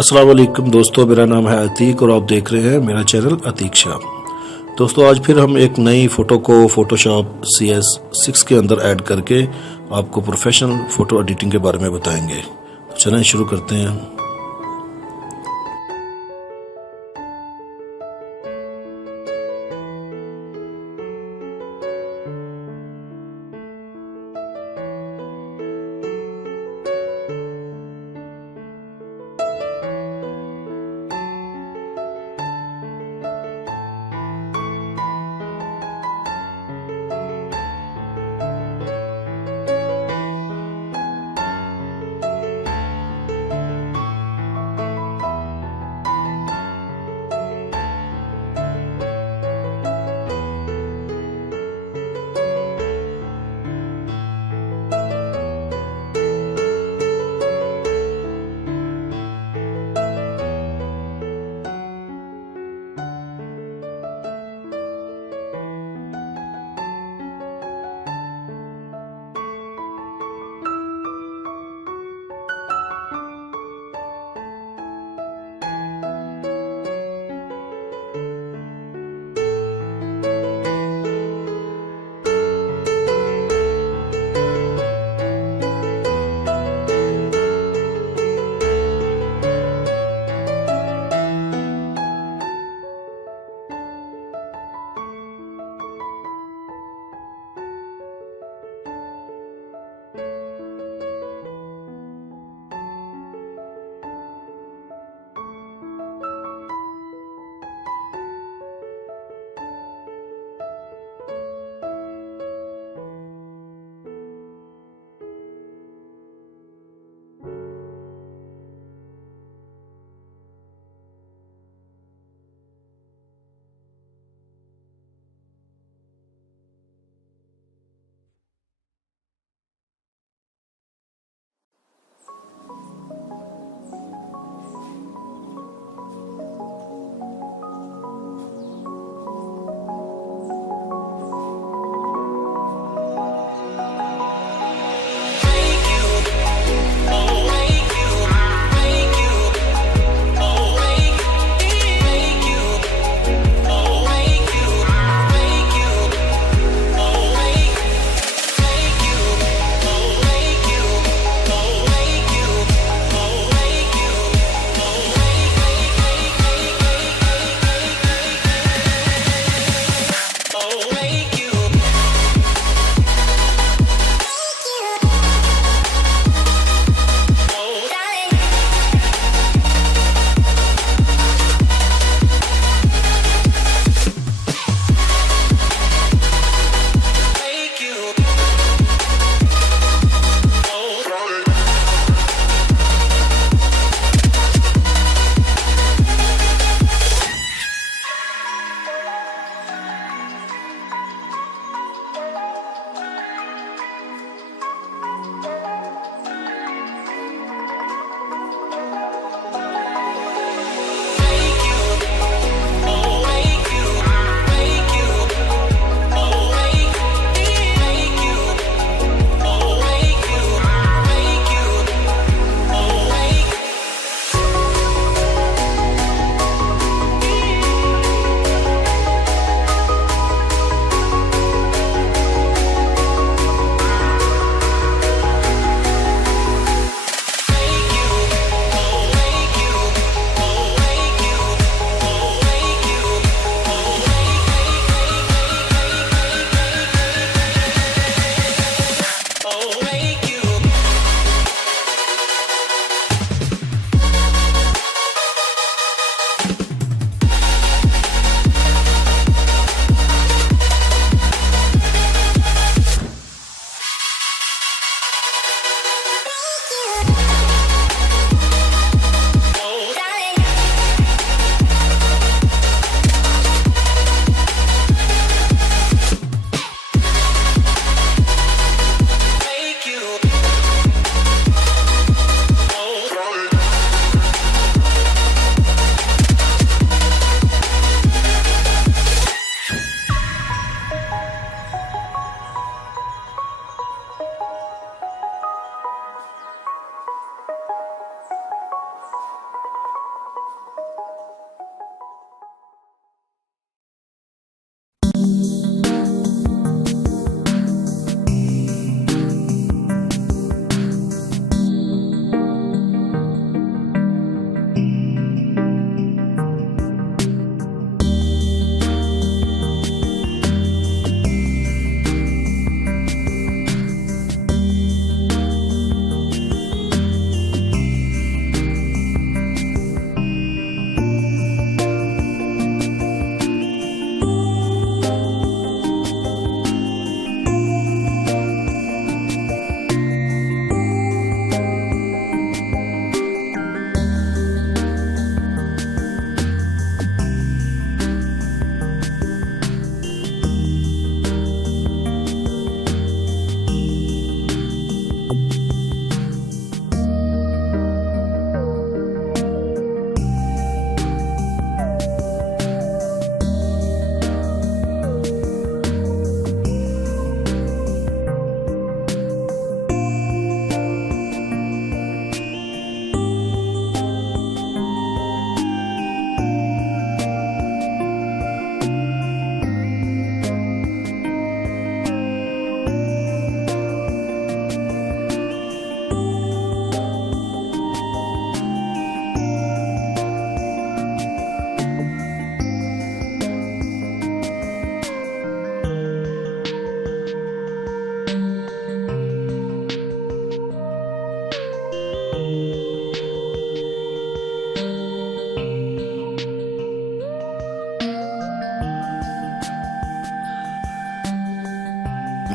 अस्सलाम वालेकुम दोस्तों, मेरा नाम है अतीक और आप देख रहे हैं मेरा चैनल अतीक शाह। दोस्तों आज फिर हम एक नई फ़ोटो को फ़ोटोशॉप cs6 के अंदर ऐड करके आपको प्रोफेशनल फ़ोटो एडिटिंग के बारे में बताएंगे। तो चलें शुरू करते हैं।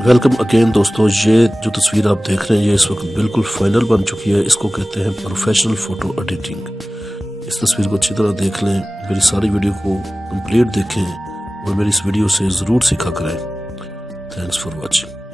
वेलकम अगेन दोस्तों, ये जो तस्वीर आप देख रहे हैं ये इस वक्त बिल्कुल फाइनल बन चुकी है। इसको कहते हैं प्रोफेशनल फ़ोटो एडिटिंग। इस तस्वीर को अच्छी तरह देख लें, मेरी सारी वीडियो को कंप्लीट देखें और मेरी इस वीडियो से ज़रूर सीखा करें। Thanks for watching.